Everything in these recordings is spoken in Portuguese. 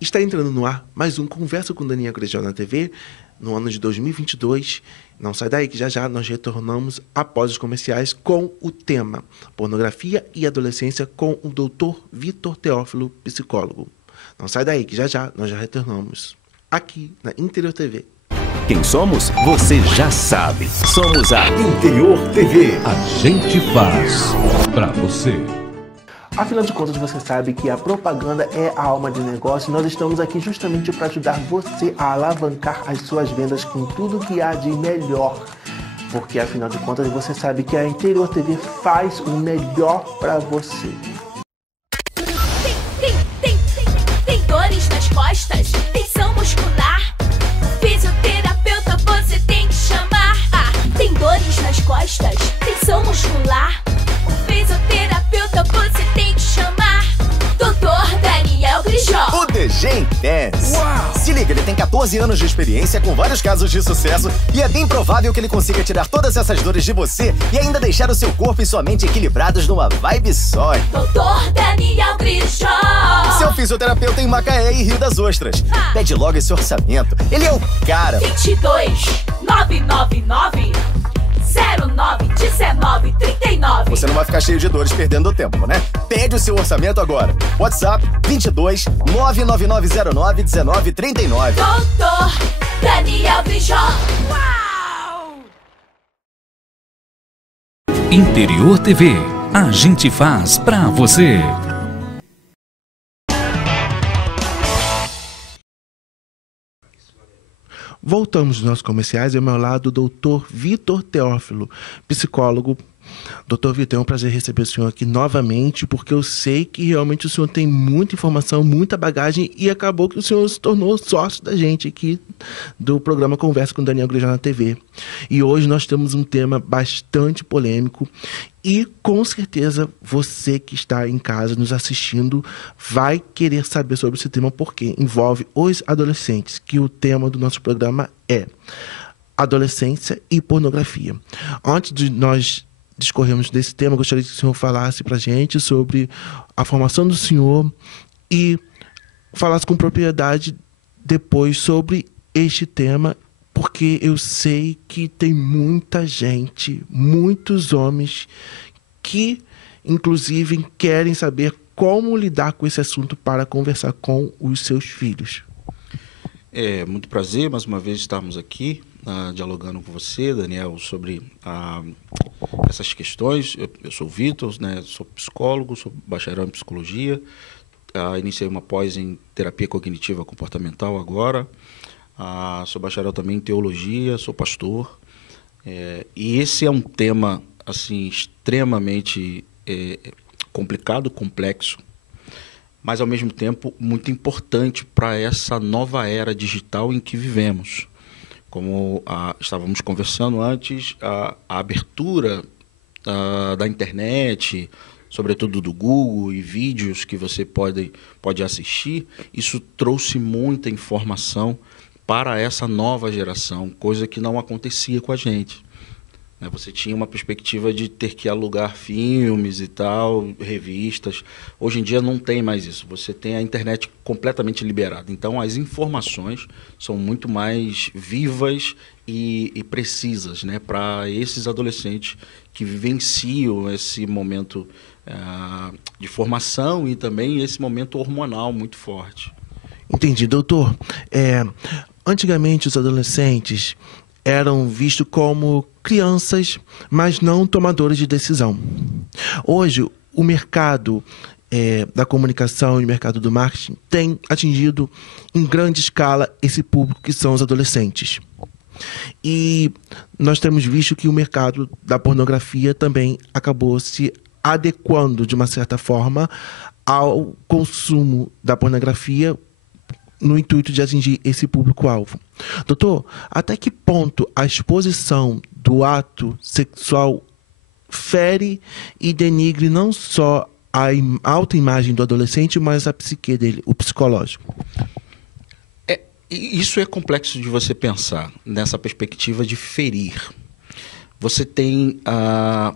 Está entrando no ar mais um Conversa com Daniel Grejal na TV, no ano de 2022. Não sai daí que já já nós retornamos após os comerciais com o tema Pornografia e Adolescência com o Dr. Vitor Teófilo, psicólogo. Não sai daí que já já nós já retornamos aqui na Interior TV. Quem somos? Você já sabe. Somos a Interior TV. A gente faz pra você. Afinal de contas, você sabe que a propaganda é a alma de negócio e nós estamos aqui justamente para ajudar você a alavancar as suas vendas com tudo que há de melhor. Porque, afinal de contas, você sabe que a Interior TV faz o melhor para você. Tem dores nas costas, tensão muscular. Fisioterapeuta você tem que chamar. Tem dores nas costas, tensão muscular. Fisioterapeuta você tem que chamar. Dr. Daniel Grejal. O DG Intense. Se liga, ele tem 14 anos de experiência com vários casos de sucesso e é bem provável que ele consiga tirar todas essas dores de você e ainda deixar o seu corpo e sua mente equilibrados numa vibe só. Dr. Daniel Grejal. Seu fisioterapeuta em Macaé e Rio das Ostras. Pede logo esse orçamento. Ele é o cara. 22 999 09 19 39. Você não vai ficar cheio de dores perdendo tempo, né? Pede o seu orçamento agora. WhatsApp 22 99909 1939. Dr. Daniel Grejal. Uau! Interior TV. A gente faz pra você. Voltamos nos nossos comerciais e ao meu lado o Dr. Vitor Teófilo, psicólogo. Doutor Vitor, é um prazer receber o senhor aqui novamente, porque eu sei que realmente o senhor tem muita informação, muita bagagem e acabou que o senhor se tornou sócio da gente aqui do programa Conversa com Daniel Grejal na TV. E hoje nós temos um tema bastante polêmico e com certeza você que está em casa nos assistindo vai querer saber sobre esse tema porque envolve os adolescentes, que o tema do nosso programa é adolescência e pornografia. Antes de nós discorremos desse tema, eu gostaria que o senhor falasse para a gente sobre a formação do senhor e falasse com propriedade depois sobre este tema, porque eu sei que tem muita gente, muitos homens que, inclusive, querem saber como lidar com esse assunto para conversar com os seus filhos. É muito prazer, mais uma vez, estarmos aqui dialogando com você, Daniel, sobre essas questões. Eu sou o Vitor, né, sou psicólogo, sou bacharel em psicologia, iniciei uma pós em terapia cognitiva comportamental agora, sou bacharel também em teologia, sou pastor, e esse é um tema assim, extremamente complicado, complexo, mas ao mesmo tempo muito importante para essa nova era digital em que vivemos. Como estávamos conversando antes, a abertura da internet, sobretudo do Google, e vídeos que você pode assistir, isso trouxe muita informação para essa nova geração, coisa que não acontecia com a gente. Você tinha uma perspectiva de ter que alugar filmes e tal, revistas. Hoje em dia não tem mais isso. Você tem a internet completamente liberada. Então as informações são muito mais vivas e precisas, né, para esses adolescentes que vivenciam esse momento de formação e também esse momento hormonal muito forte. Entendi, doutor. Antigamente os adolescentes eram vistos como crianças, mas não tomadores de decisão. Hoje, o mercado da comunicação e o mercado do marketing tem atingido em grande escala esse público que são os adolescentes. E nós temos visto que o mercado da pornografia também acabou se adequando, de uma certa forma, ao consumo da pornografia no intuito de atingir esse público-alvo. Doutor, até que ponto a exposição do ato sexual fere e denigre não só a autoimagem do adolescente, mas a psique dele, o psicológico? Isso é complexo de você pensar, nessa perspectiva de ferir. Você tem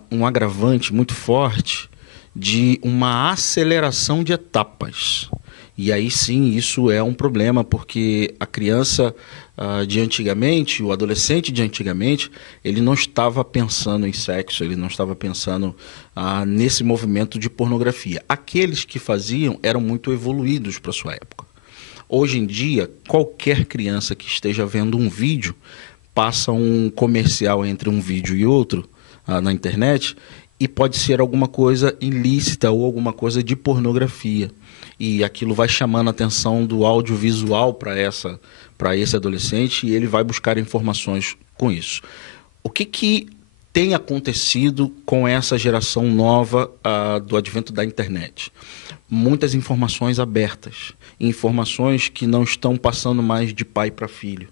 um agravante muito forte de uma aceleração de etapas. E aí sim, isso é um problema, porque a criança de antigamente, o adolescente de antigamente, ele não estava pensando em sexo, ele não estava pensando nesse movimento de pornografia. Aqueles que faziam eram muito evoluídos para sua época. Hoje em dia, qualquer criança que esteja vendo um vídeo, passa um comercial entre um vídeo e outro na internet, e pode ser alguma coisa ilícita ou alguma coisa de pornografia. E aquilo vai chamando a atenção do audiovisual para esse adolescente, e ele vai buscar informações com isso. O que tem acontecido com essa geração nova do advento da internet? Muitas informações abertas, informações que não estão passando mais de pai para filho,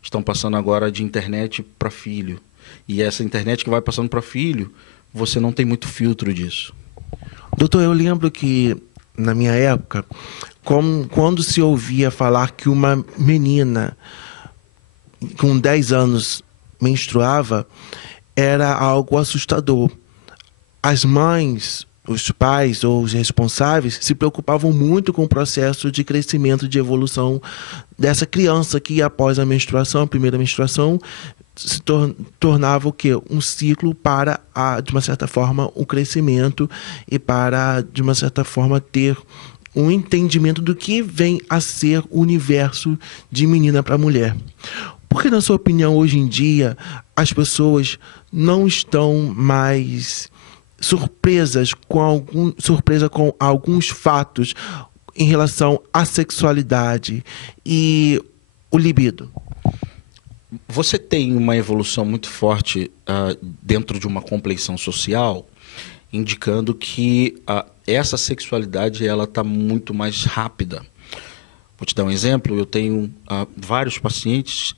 estão passando agora de internet para filho. E essa internet que vai passando para filho, você não tem muito filtro disso. Doutor, eu lembro que na minha época, quando se ouvia falar que uma menina com 10 anos menstruava, era algo assustador. As mães, os pais ou os responsáveis se preocupavam muito com o processo de crescimento, de evolução dessa criança que, após a menstruação, a primeira menstruação, se tornava o quê? Um ciclo para, de uma certa forma, um crescimento e para, de uma certa forma, ter um entendimento do que vem a ser o universo de menina para mulher. Porque, na sua opinião, hoje em dia, as pessoas não estão mais surpresas com alguns fatos em relação à sexualidade e o libido? Você tem uma evolução muito forte dentro de uma compleição social, indicando que essa sexualidade está muito mais rápida. Vou te dar um exemplo. Eu tenho vários pacientes,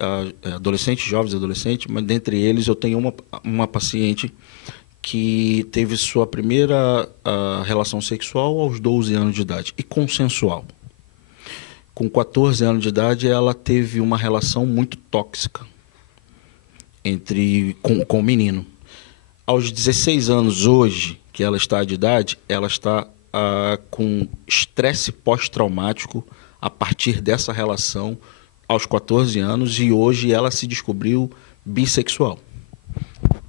adolescentes, jovens adolescentes, mas dentre eles eu tenho uma paciente que teve sua primeira relação sexual aos 12 anos de idade e consensual. Com 14 anos de idade, ela teve uma relação muito tóxica com o menino. Aos 16 anos hoje, que ela está de idade, ela está com estresse pós-traumático a partir dessa relação aos 14 anos, e hoje ela se descobriu bissexual.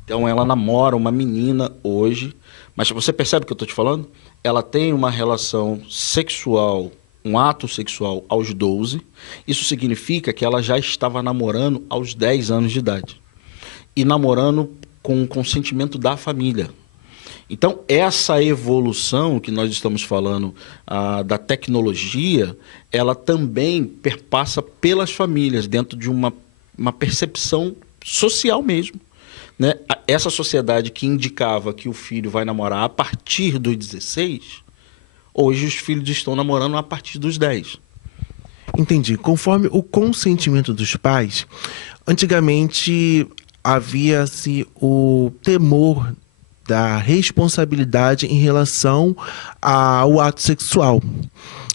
Então ela namora uma menina hoje, mas você percebe o que eu estou te falando? Ela tem uma relação sexual, um ato sexual aos 12, isso significa que ela já estava namorando aos 10 anos de idade. E namorando com o consentimento da família. Então, essa evolução que nós estamos falando da tecnologia, ela também perpassa pelas famílias, dentro de uma percepção social mesmo. Né? Essa sociedade que indicava que o filho vai namorar a partir dos 16... hoje os filhos estão namorando a partir dos 10. Entendi. Conforme o consentimento dos pais, antigamente havia-se o temor da responsabilidade em relação ao ato sexual.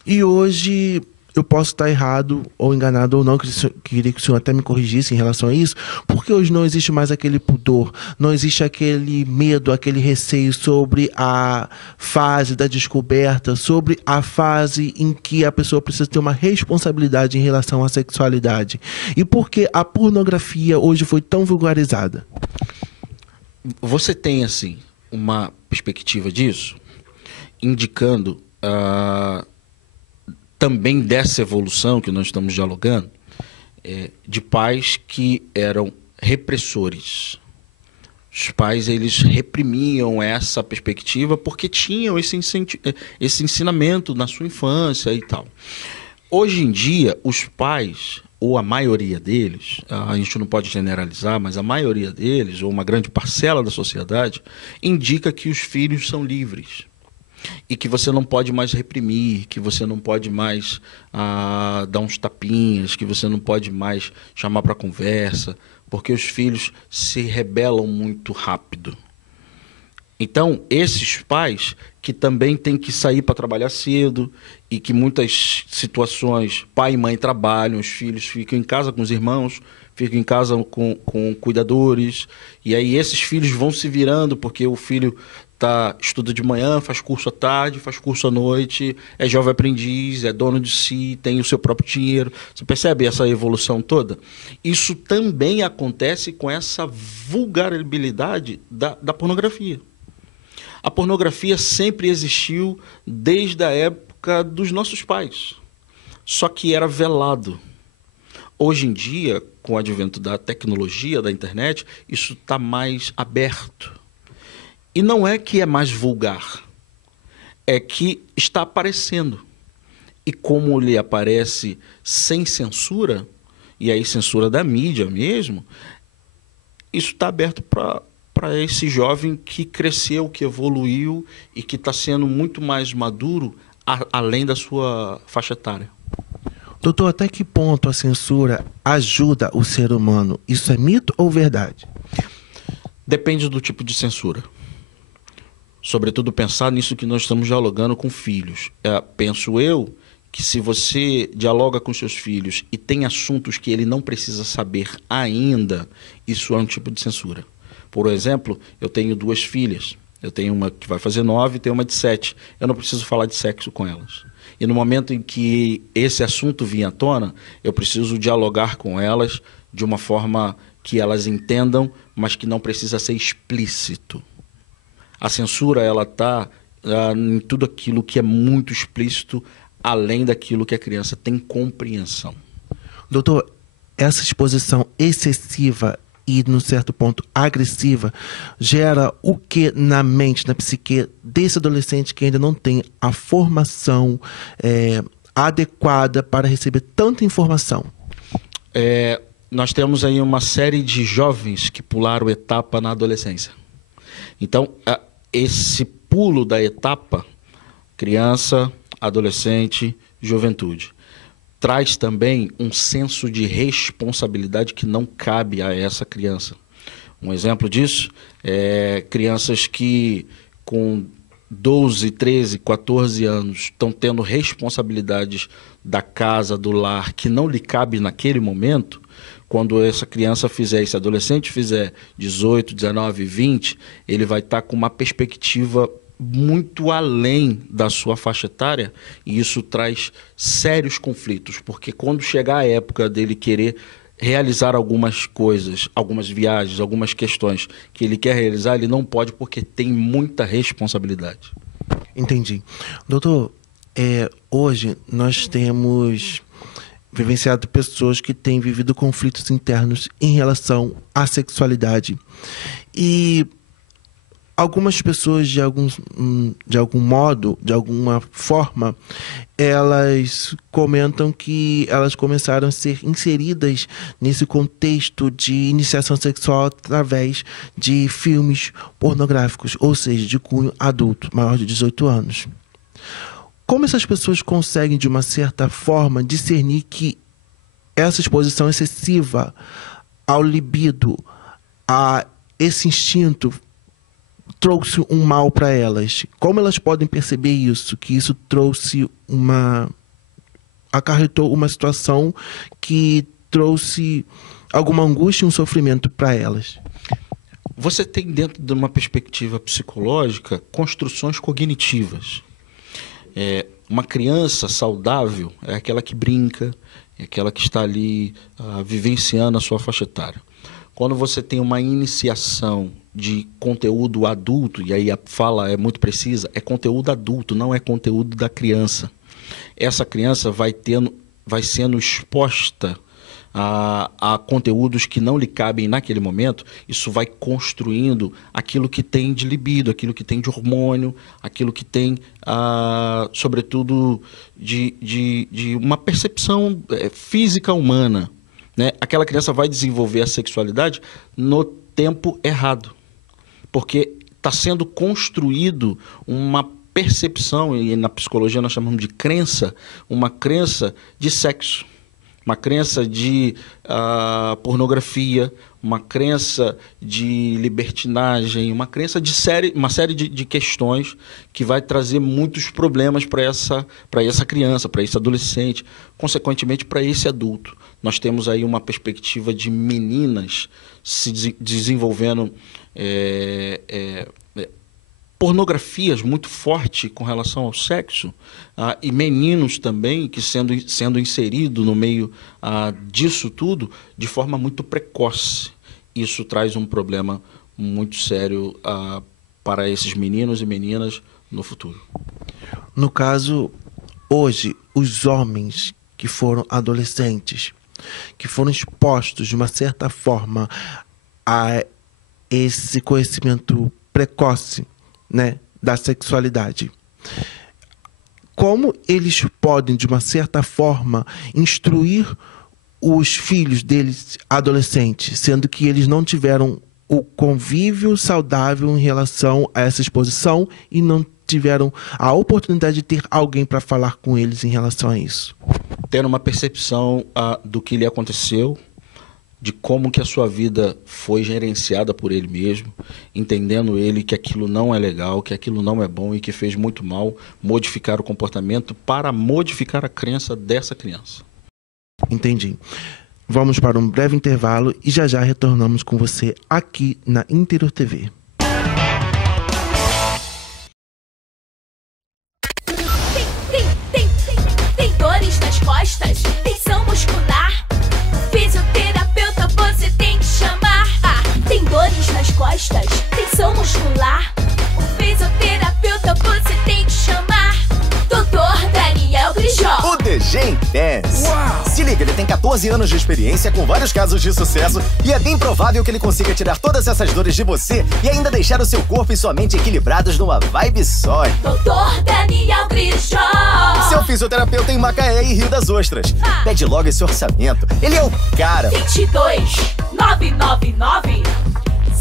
E hoje eu posso estar errado ou enganado ou não, queria que o senhor até me corrigisse em relação a isso, porque hoje não existe mais aquele pudor, não existe aquele medo, aquele receio sobre a fase da descoberta, sobre a fase em que a pessoa precisa ter uma responsabilidade em relação à sexualidade. E por que a pornografia hoje foi tão vulgarizada? Você tem, assim, uma perspectiva disso, indicando também dessa evolução que nós estamos dialogando, de pais que eram repressores. Os pais, eles reprimiam essa perspectiva porque tinham esse ensinamento na sua infância e tal. Hoje em dia, os pais, ou a maioria deles, a gente não pode generalizar, mas a maioria deles, ou uma grande parcela da sociedade, indica que os filhos são livres. E que você não pode mais reprimir, que você não pode mais dar uns tapinhas, que você não pode mais chamar para conversa, porque os filhos se rebelam muito rápido. Então, esses pais que também têm que sair para trabalhar cedo e que muitas situações, pai e mãe trabalham, os filhos ficam em casa com os irmãos, ficam em casa com cuidadores, e aí esses filhos vão se virando porque o filho estuda de manhã, faz curso à tarde, faz curso à noite, é jovem aprendiz, é dono de si, tem o seu próprio dinheiro. Você percebe essa evolução toda? Isso também acontece com essa vulgarabilidade da pornografia. A pornografia sempre existiu desde a época dos nossos pais, só que era velado. Hoje em dia, com o advento da tecnologia, da internet, isso está mais aberto. E não é que é mais vulgar, é que está aparecendo. E como ele aparece sem censura, e aí censura da mídia mesmo, isso está aberto para esse jovem que cresceu, que evoluiu e que está sendo muito mais maduro além da sua faixa etária. Doutor, até que ponto a censura ajuda o ser humano? Isso é mito ou verdade? Depende do tipo de censura. Sobretudo pensar nisso que nós estamos dialogando com filhos. Penso eu que se você dialoga com seus filhos e tem assuntos que ele não precisa saber ainda, isso é um tipo de censura. Por exemplo, eu tenho 2 filhas. Eu tenho uma que vai fazer 9 e tenho uma de 7. Eu não preciso falar de sexo com elas. E no momento em que esse assunto vinha à tona, eu preciso dialogar com elas de uma forma que elas entendam, mas que não precisa ser explícito. A censura, ela está em tudo aquilo que é muito explícito, além daquilo que a criança tem compreensão. Doutor, essa exposição excessiva e, num certo ponto, agressiva, gera o que na mente, na psique desse adolescente que ainda não tem a formação adequada para receber tanta informação? Nós temos aí uma série de jovens que pularam etapa na adolescência. Então, esse pulo da etapa, criança, adolescente, juventude, traz também um senso de responsabilidade que não cabe a essa criança. Um exemplo disso é crianças que com 12, 13, 14 anos estão tendo responsabilidades da casa, do lar, que não lhe cabe naquele momento. Quando essa criança fizer, esse adolescente fizer 18, 19, 20, ele vai estar com uma perspectiva muito além da sua faixa etária, e isso traz sérios conflitos, porque quando chegar a época dele querer realizar algumas coisas, algumas viagens, algumas questões que ele quer realizar, ele não pode porque tem muita responsabilidade. Entendi. Doutor, hoje nós temos vivenciado pessoas que têm vivido conflitos internos em relação à sexualidade. E algumas pessoas, de algum modo, de alguma forma, elas comentam que elas começaram a ser inseridas nesse contexto de iniciação sexual através de filmes pornográficos, ou seja, de cunho adulto, maior de 18 anos. Como essas pessoas conseguem, de uma certa forma, discernir que essa exposição excessiva ao libido, a esse instinto, trouxe um mal para elas? Como elas podem perceber isso? Que isso acarretou uma situação que trouxe alguma angústia e um sofrimento para elas? Você tem, dentro de uma perspectiva psicológica, construções cognitivas. Uma criança saudável é aquela que brinca, é aquela que está ali vivenciando a sua faixa etária. Quando você tem uma iniciação de conteúdo adulto, e aí a fala é muito precisa, é conteúdo adulto, não é conteúdo da criança. Essa criança vai sendo exposta a conteúdos que não lhe cabem naquele momento. Isso vai construindo aquilo que tem de libido, aquilo que tem de hormônio, aquilo que tem, sobretudo, de uma percepção física humana, né? Aquela criança vai desenvolver a sexualidade no tempo errado, porque está sendo construído uma percepção, e na psicologia nós chamamos de crença, uma crença de sexo, uma crença de pornografia, uma crença de libertinagem, uma crença de uma série de questões que vai trazer muitos problemas para essa criança, para esse adolescente, consequentemente para esse adulto. Nós temos aí uma perspectiva de meninas se desenvolvendo pornografias muito forte com relação ao sexo, e meninos também que sendo inserido no meio disso tudo de forma muito precoce. Isso traz um problema muito sério para esses meninos e meninas no futuro. No caso, hoje, os homens que foram adolescentes, que foram expostos de uma certa forma a esse conhecimento precoce, né, da sexualidade, como eles podem, de uma certa forma, instruir os filhos deles adolescentes, sendo que eles não tiveram o convívio saudável em relação a essa exposição e não tiveram a oportunidade de ter alguém para falar com eles em relação a isso? Tendo uma percepção do que lhe aconteceu, de como que a sua vida foi gerenciada por ele mesmo, entendendo ele que aquilo não é legal, que aquilo não é bom e que fez muito mal, modificar o comportamento para modificar a crença dessa criança. Entendi. Vamos para um breve intervalo e já já retornamos com você aqui na Interior TV. Tem dores nas costas, tensão muscular, fisioterapeuta você tem que chamar. Tem dores nas costas, tensão muscular, o fisioterapeuta você tem que chamar. Dr. Daniel Grijó. O DG Intense. Se liga, ele tem 14 anos de experiência com vários casos de sucesso e é bem provável que ele consiga tirar todas essas dores de você e ainda deixar o seu corpo e sua mente equilibrados numa vibe só. Dr. Daniel Grijó. Seu fisioterapeuta em Macaé e Rio das Ostras. Pede logo esse orçamento. Ele é o cara. 22 999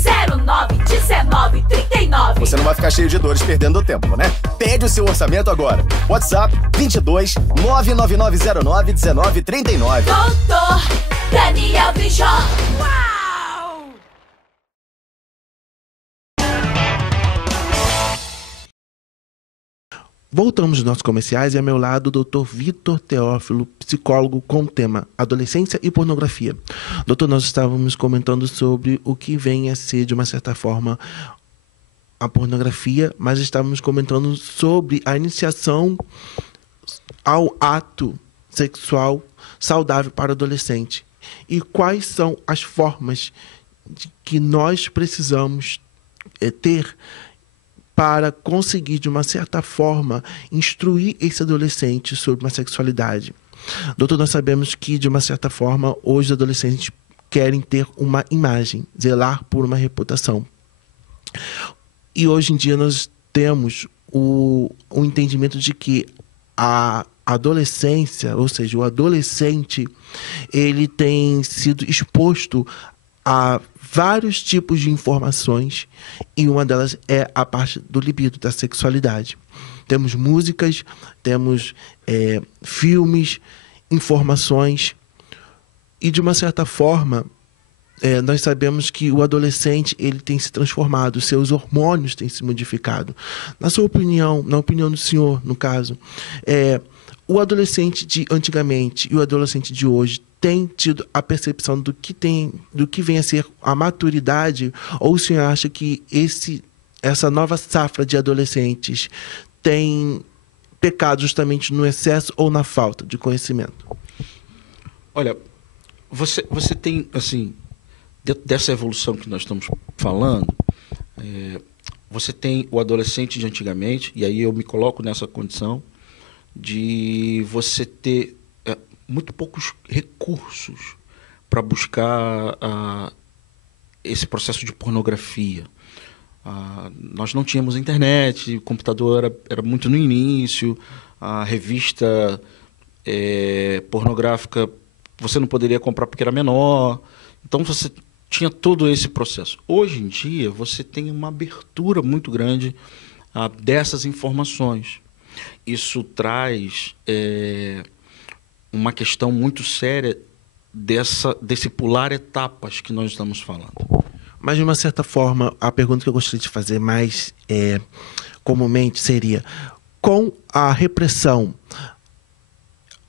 09 19 39. Você não vai ficar cheio de dores perdendo tempo, né? Pede o seu orçamento agora. WhatsApp 22 99909 19 39. Dr. Daniel Grijó. Uau! Voltamos dos nossos comerciais e ao meu lado o Dr. Vitor Teófilo, psicólogo com o tema adolescência e pornografia. Doutor, nós estávamos comentando sobre o que vem a ser, de uma certa forma, a pornografia, mas estávamos comentando sobre a iniciação ao ato sexual saudável para o adolescente. E quais são as formas que nós precisamos ter para conseguir, de uma certa forma, instruir esse adolescente sobre uma sexualidade. Doutor, nós sabemos que, de uma certa forma, hoje os adolescentes querem ter uma imagem, zelar por uma reputação. E hoje em dia nós temos o entendimento de que a adolescência, ou seja, o adolescente, ele tem sido exposto a vários tipos de informações e uma delas é a parte do libido, da sexualidade. Temos músicas, temos filmes, informações e, de uma certa forma, nós sabemos que o adolescente ele tem se transformado, seus hormônios têm se modificado. Na sua opinião, na opinião do senhor, no caso, o adolescente de antigamente e o adolescente de hoje tem tido a percepção do que vem a ser a maturidade, ou o senhor acha que essa nova safra de adolescentes tem pecado justamente no excesso ou na falta de conhecimento? Olha, você tem, assim, dentro dessa evolução que nós estamos falando, você tem o adolescente de antigamente, e aí eu me coloco nessa condição de você ter muito poucos recursos para buscar esse processo de pornografia. Nós não tínhamos internet, o computador era muito no início, a revista pornográfica você não poderia comprar porque era menor, então você tinha todo esse processo. Hoje em dia você tem uma abertura muito grande dessas informações. Isso traz uma questão muito séria desse pular etapas que nós estamos falando. Mas, de uma certa forma, a pergunta que eu gostaria de fazer mais comumente seria: com a repressão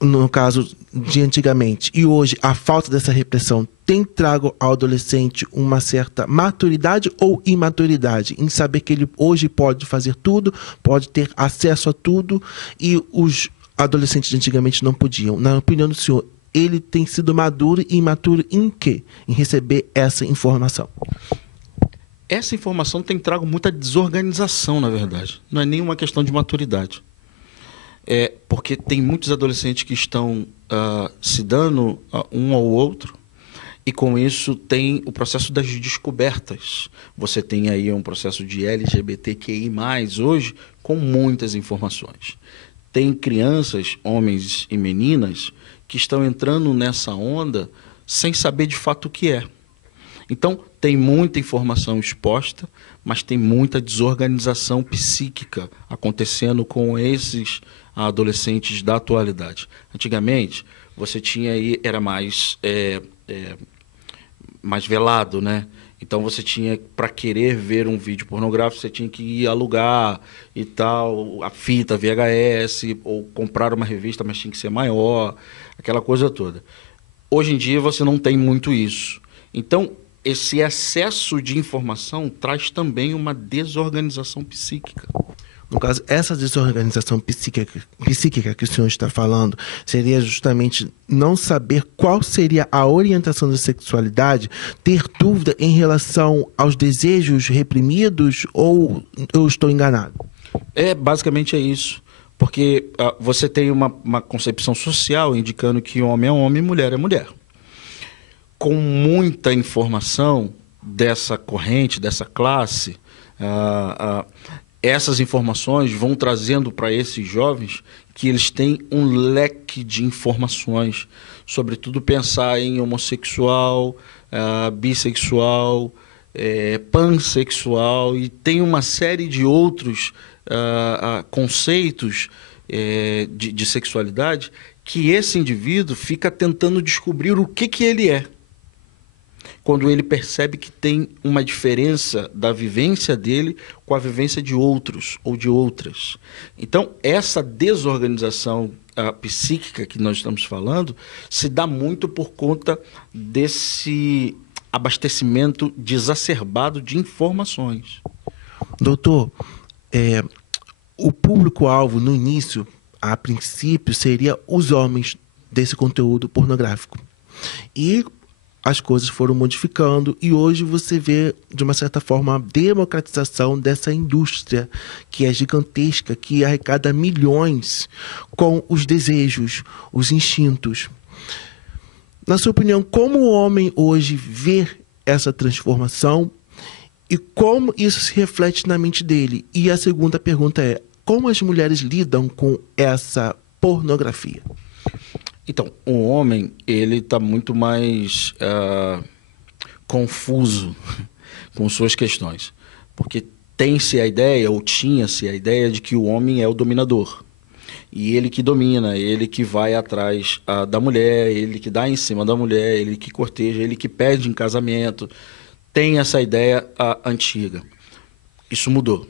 no caso de antigamente, e hoje a falta dessa repressão tem trago ao adolescente uma certa maturidade ou imaturidade em saber que ele hoje pode fazer tudo, pode ter acesso a tudo, e os adolescentes de antigamente não podiam? Na opinião do senhor, ele tem sido maduro e imaturo em quê? Em receber essa informação? Essa informação tem trago muita desorganização, na verdade. Não é nenhuma questão de maturidade. Porque tem muitos adolescentes que estão se dando um ao outro, e com isso tem o processo das descobertas. Você tem aí um processo de LGBTQI+, hoje, com muitas informações. Tem crianças, homens e meninas, que estão entrando nessa onda sem saber de fato o que é. Então, tem muita informação exposta, mas tem muita desorganização psíquica acontecendo com esses adolescentes da atualidade. Antigamente, você tinha aí, era mais velado, né? Então você tinha, para querer ver um vídeo pornográfico, você tinha que ir alugar e tal, a fita VHS, ou comprar uma revista, mas tinha que ser maior, aquela coisa toda. Hoje em dia você não tem muito isso. Então, esse excesso de informação traz também uma desorganização psíquica. No caso, essa desorganização psíquica que o senhor está falando seria justamente não saber qual seria a orientação da sexualidade, ter dúvida em relação aos desejos reprimidos, ou eu estou enganado? Basicamente é isso. Porque você tem uma concepção social indicando que homem é homem e mulher é mulher. Com muita informação dessa corrente, dessa classe, essas informações vão trazendo para esses jovens que eles têm um leque de informações, sobretudo pensar em homossexual, bissexual, pansexual, e tem uma série de outros conceitos de sexualidade que esse indivíduo fica tentando descobrir o que ele é. Quando ele percebe que tem uma diferença da vivência dele com a vivência de outros ou de outras. Então, essa desorganização psíquica que nós estamos falando se dá muito por conta desse abastecimento desacerbado de informações. Doutor, o público-alvo no início, a princípio, seria os homens desse conteúdo pornográfico. E as coisas foram modificando, e hoje você vê, de uma certa forma, a democratização dessa indústria, que é gigantesca, que arrecada milhões com os desejos, os instintos. Na sua opinião, como o homem hoje vê essa transformação e como isso se reflete na mente dele? E a segunda pergunta é, como as mulheres lidam com essa pornografia? Então, o homem, ele está muito mais confuso com suas questões, porque tem-se a ideia, ou tinha-se a ideia, de que o homem é o dominador, e ele que domina, ele que vai atrás da mulher, ele que dá em cima da mulher, ele que corteja, ele que pede em casamento. Tem essa ideia antiga. Isso mudou,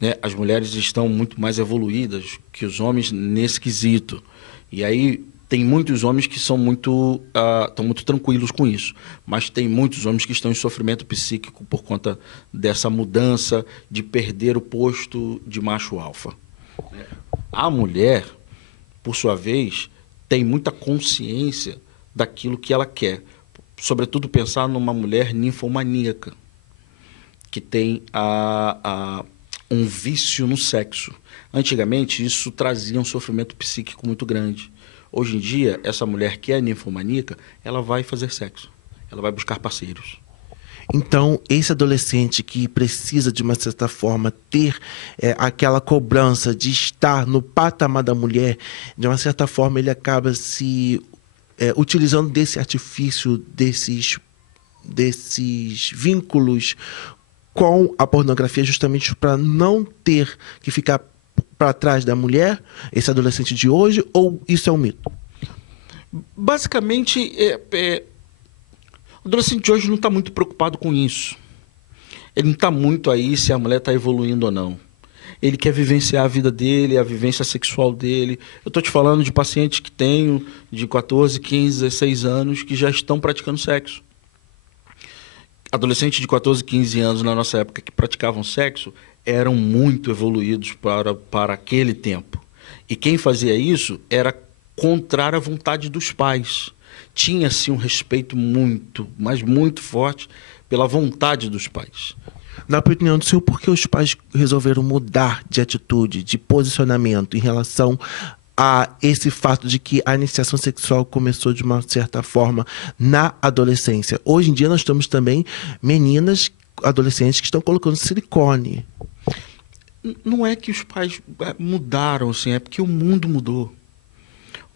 né? As mulheres estão muito mais evoluídas que os homens nesse quesito. E aí tem muitos homens que são estão muito tranquilos com isso, mas tem muitos homens que estão em sofrimento psíquico por conta dessa mudança de perder o posto de macho alfa. A mulher, por sua vez, tem muita consciência daquilo que ela quer, sobretudo pensar numa mulher ninfomaníaca, que tem um vício no sexo. Antigamente, isso trazia um sofrimento psíquico muito grande. Hoje em dia, essa mulher que é ninfomaníaca, ela vai fazer sexo. Ela vai buscar parceiros. Então, esse adolescente que precisa, de uma certa forma, ter aquela cobrança de estar no patamar da mulher, de uma certa forma, ele acaba se utilizando desse artifício, desses vínculos com a pornografia, justamente para não ter que ficar para trás da mulher, esse adolescente de hoje, ou isso é um mito? Basicamente, o adolescente de hoje não está muito preocupado com isso. Ele não está muito aí se a mulher está evoluindo ou não. Ele quer vivenciar a vida dele, a vivência sexual dele. Eu estou te falando de pacientes que tenho de 14, 15, 16 anos que já estão praticando sexo. Adolescentes de 14, 15 anos na nossa época que praticavam sexo eram muito evoluídos para aquele tempo. E quem fazia isso era contrário à vontade dos pais. Tinha-se um respeito muito, mas muito forte pela vontade dos pais. Na opinião do senhor, por que os pais resolveram mudar de atitude, de posicionamento em relação a esse fato de que a iniciação sexual começou de uma certa forma na adolescência? Hoje em dia nós temos também meninas, adolescentes que estão colocando silicone. Não é que os pais mudaram, assim, é porque o mundo mudou.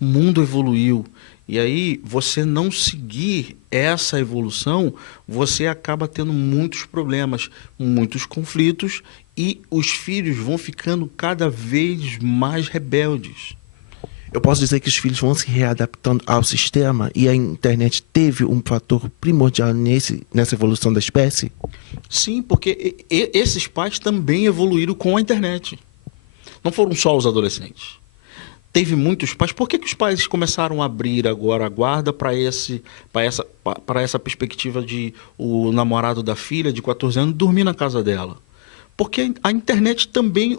O mundo evoluiu. E aí, você não seguir essa evolução, você acaba tendo muitos problemas, muitos conflitos, e os filhos vão ficando cada vez mais rebeldes. Eu posso dizer que os filhos vão se readaptando ao sistema e a internet teve um fator primordial nessa evolução da espécie? Sim, porque esses pais também evoluíram com a internet. Não foram só os adolescentes. Teve muitos pais. Por que os pais começaram a abrir agora a guarda para essa perspectiva de o namorado da filha de 14 anos dormir na casa dela? Porque a internet também,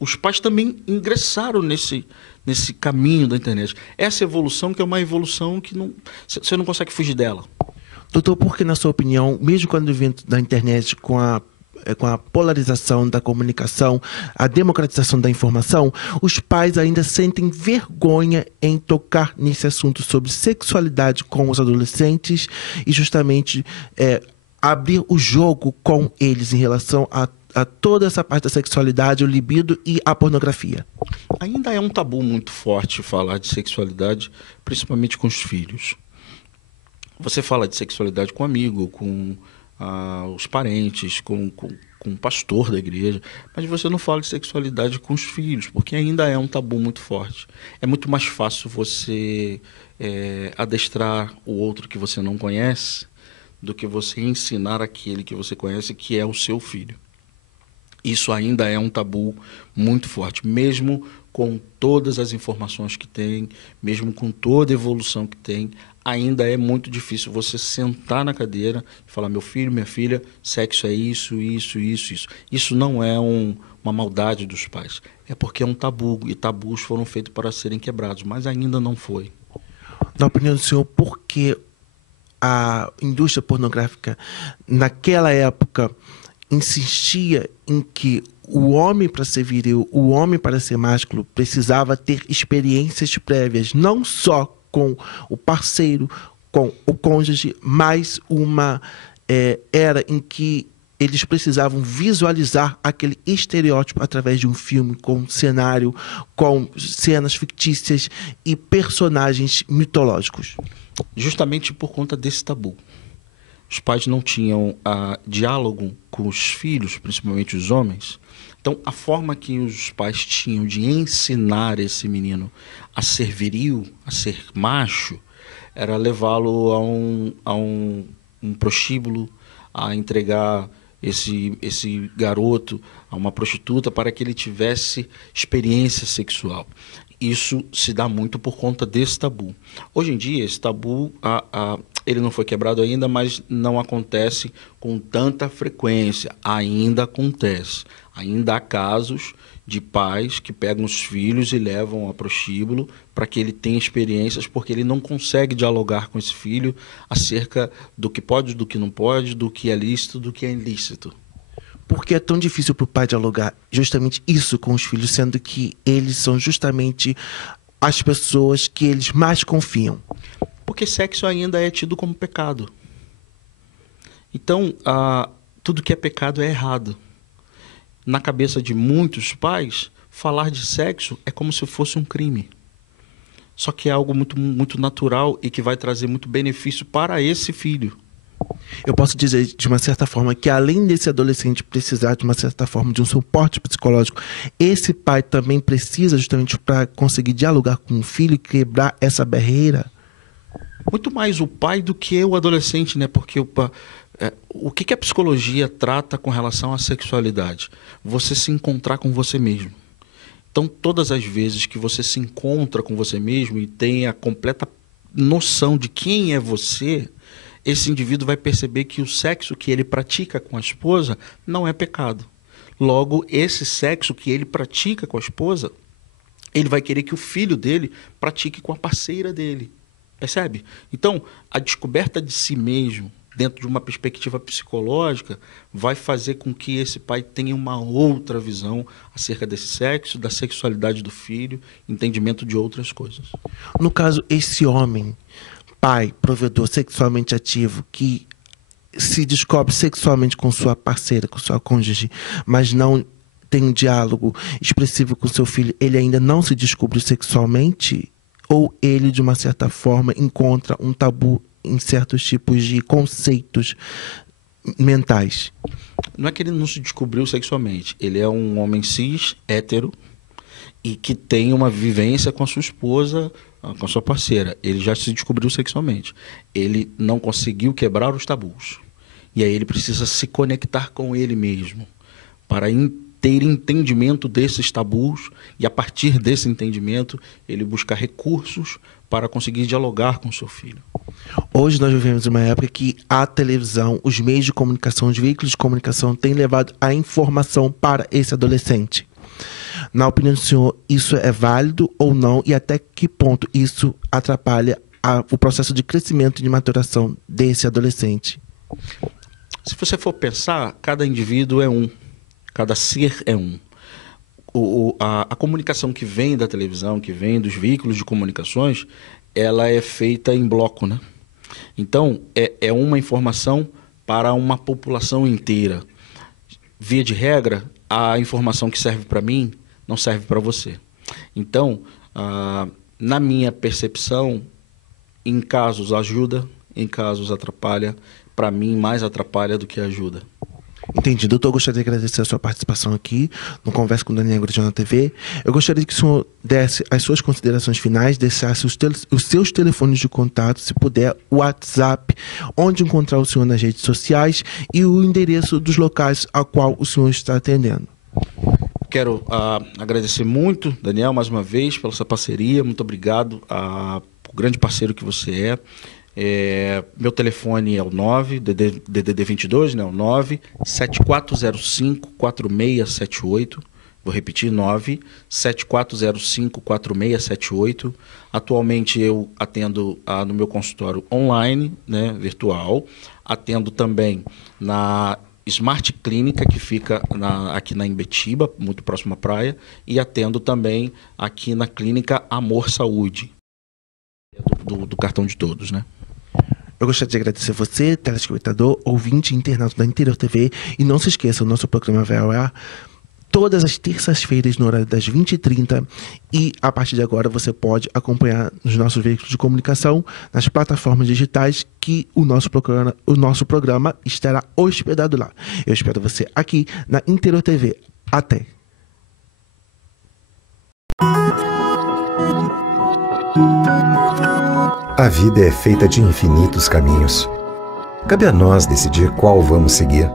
os pais também ingressaram nesse caminho da internet. Essa evolução que é uma evolução que você não consegue fugir dela. Doutor, por que, na sua opinião, mesmo quando vem da internet com a polarização da comunicação, a democratização da informação, os pais ainda sentem vergonha em tocar nesse assunto sobre sexualidade com os adolescentes e justamente abrir o jogo com eles em relação a toda essa parte da sexualidade, o libido e a pornografia? Ainda é um tabu muito forte falar de sexualidade, principalmente com os filhos. Você fala de sexualidade com amigo, com os parentes, com o pastor da igreja, mas você não fala de sexualidade com os filhos, porque ainda é um tabu muito forte. É muito mais fácil você adestrar o outro que você não conhece do que você ensinar aquele que você conhece, que é o seu filho. Isso ainda é um tabu muito forte, mesmo com todas as informações que tem, mesmo com toda a evolução que tem, ainda é muito difícil você sentar na cadeira e falar: meu filho, minha filha, sexo é isso, isso, isso, isso. Isso não é uma maldade dos pais, é porque é um tabu, e tabus foram feitos para serem quebrados, mas ainda não foi. Na opinião do senhor, por que a indústria pornográfica, naquela época, insistia em que o homem, para ser viril, o homem, para ser másculo, precisava ter experiências prévias, não só com o parceiro, com o cônjuge, mas uma era em que eles precisavam visualizar aquele estereótipo através de um filme, com um cenário, com cenas fictícias e personagens mitológicos? Justamente por conta desse tabu. Os pais não tinham diálogo com os filhos, principalmente os homens. Então, a forma que os pais tinham de ensinar esse menino a ser viril, a ser macho, era levá-lo a um prostíbulo, a entregar esse garoto a uma prostituta para que ele tivesse experiência sexual. Isso se dá muito por conta desse tabu. Hoje em dia, esse tabu, ele não foi quebrado ainda, mas não acontece com tanta frequência. Ainda acontece. Ainda há casos de pais que pegam os filhos e levam a prostíbulo para que ele tenha experiências, porque ele não consegue dialogar com esse filho acerca do que pode, do que não pode, do que é lícito, do que é ilícito. Por que é tão difícil para o pai dialogar justamente isso com os filhos, sendo que eles são justamente as pessoas que eles mais confiam? Porque sexo ainda é tido como pecado. Então, tudo que é pecado é errado. Na cabeça de muitos pais, falar de sexo é como se fosse um crime. Só que é algo muito, muito natural e que vai trazer muito benefício para esse filho. Eu posso dizer, de uma certa forma, que além desse adolescente precisar, de uma certa forma, de um suporte psicológico, esse pai também precisa, justamente para conseguir dialogar com o filho e quebrar essa barreira? Muito mais o pai do que o adolescente, né? Porque O que a psicologia trata com relação à sexualidade? Você se encontrar com você mesmo. Então, todas as vezes que você se encontra com você mesmo e tem a completa noção de quem é você, esse indivíduo vai perceber que o sexo que ele pratica com a esposa não é pecado. Logo, esse sexo que ele pratica com a esposa, ele vai querer que o filho dele pratique com a parceira dele. Percebe? Então, a descoberta de si mesmo, dentro de uma perspectiva psicológica, vai fazer com que esse pai tenha uma outra visão acerca desse sexo, da sexualidade do filho, entendimento de outras coisas. No caso, esse homem, pai, provedor sexualmente ativo, que se descobre sexualmente com sua parceira, com sua cônjuge, mas não tem um diálogo expressivo com seu filho, ele ainda não se descobriu sexualmente? Ou ele, de uma certa forma, encontra um tabu em certos tipos de conceitos mentais? Não é que ele não se descobriu sexualmente. Ele é um homem cis, hétero, e que tem uma vivência com a sua esposa, com a sua parceira. Ele já se descobriu sexualmente. Ele não conseguiu quebrar os tabus. E aí ele precisa se conectar com ele mesmo para ter entendimento desses tabus e, a partir desse entendimento, ele buscar recursos para conseguir dialogar com o seu filho. Hoje nós vivemos uma época que a televisão, os meios de comunicação, os veículos de comunicação têm levado a informação para esse adolescente. Na opinião do senhor, isso é válido ou não? E até que ponto isso atrapalha o processo de crescimento e de maturação desse adolescente? Se você for pensar, cada indivíduo é um. Cada ser é um. A comunicação que vem da televisão, que vem dos veículos de comunicações, ela é feita em bloco, né? Então, é uma informação para uma população inteira. Via de regra, a informação que serve para mim não serve para você. Então, na minha percepção, em casos ajuda, em casos atrapalha. Para mim, mais atrapalha do que ajuda. Entendi. Doutor, eu gostaria de agradecer a sua participação aqui no Conversa com Daniel Grugião na TV. Eu gostaria que o senhor desse as suas considerações finais, deixasse os seus telefones de contato, se puder, o WhatsApp, onde encontrar o senhor nas redes sociais e o endereço dos locais a qual o senhor está atendendo. Quero agradecer muito, Daniel, mais uma vez, pela sua parceria. Muito obrigado ao grande parceiro que você é. Meu telefone é o DDD 22, né? O 97405-4678. Vou repetir, 97405-4678. Atualmente eu atendo no meu consultório online, né, virtual. Atendo também na Smart Clínica, que fica aqui na Imbetiba, muito próximo à praia. E atendo também aqui na Clínica Amor Saúde, do cartão de todos, né? Eu gostaria de agradecer você, telespectador, ouvinte e internauta da Interior TV. E não se esqueça, o nosso programa vai ao ar todas as terças-feiras no horário das 20h30. E a partir de agora você pode acompanhar nos nossos veículos de comunicação, nas plataformas digitais, que o nosso programa estará hospedado lá. Eu espero você aqui na Interior TV. Até! A vida é feita de infinitos caminhos. Cabe a nós decidir qual vamos seguir.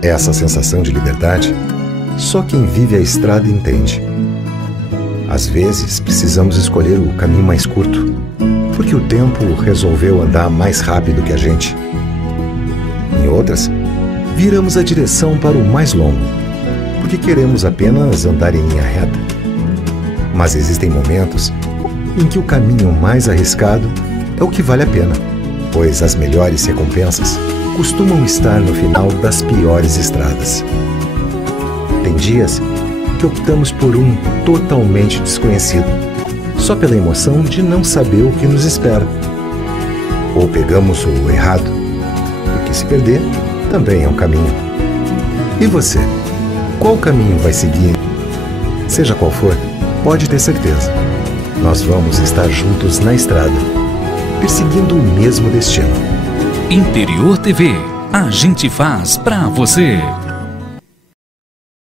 Essa sensação de liberdade, só quem vive a estrada entende. Às vezes, precisamos escolher o caminho mais curto, porque o tempo resolveu andar mais rápido que a gente. Em outras, viramos a direção para o mais longo, porque queremos apenas andar em linha reta. Mas existem momentos em que o caminho mais arriscado é o que vale a pena, pois as melhores recompensas costumam estar no final das piores estradas. Tem dias que optamos por um totalmente desconhecido, só pela emoção de não saber o que nos espera. Ou pegamos o errado, porque se perder também é um caminho. E você? Qual caminho vai seguir? Seja qual for, pode ter certeza. Nós vamos estar juntos na estrada, perseguindo o mesmo destino. Interior TV, a gente faz pra você.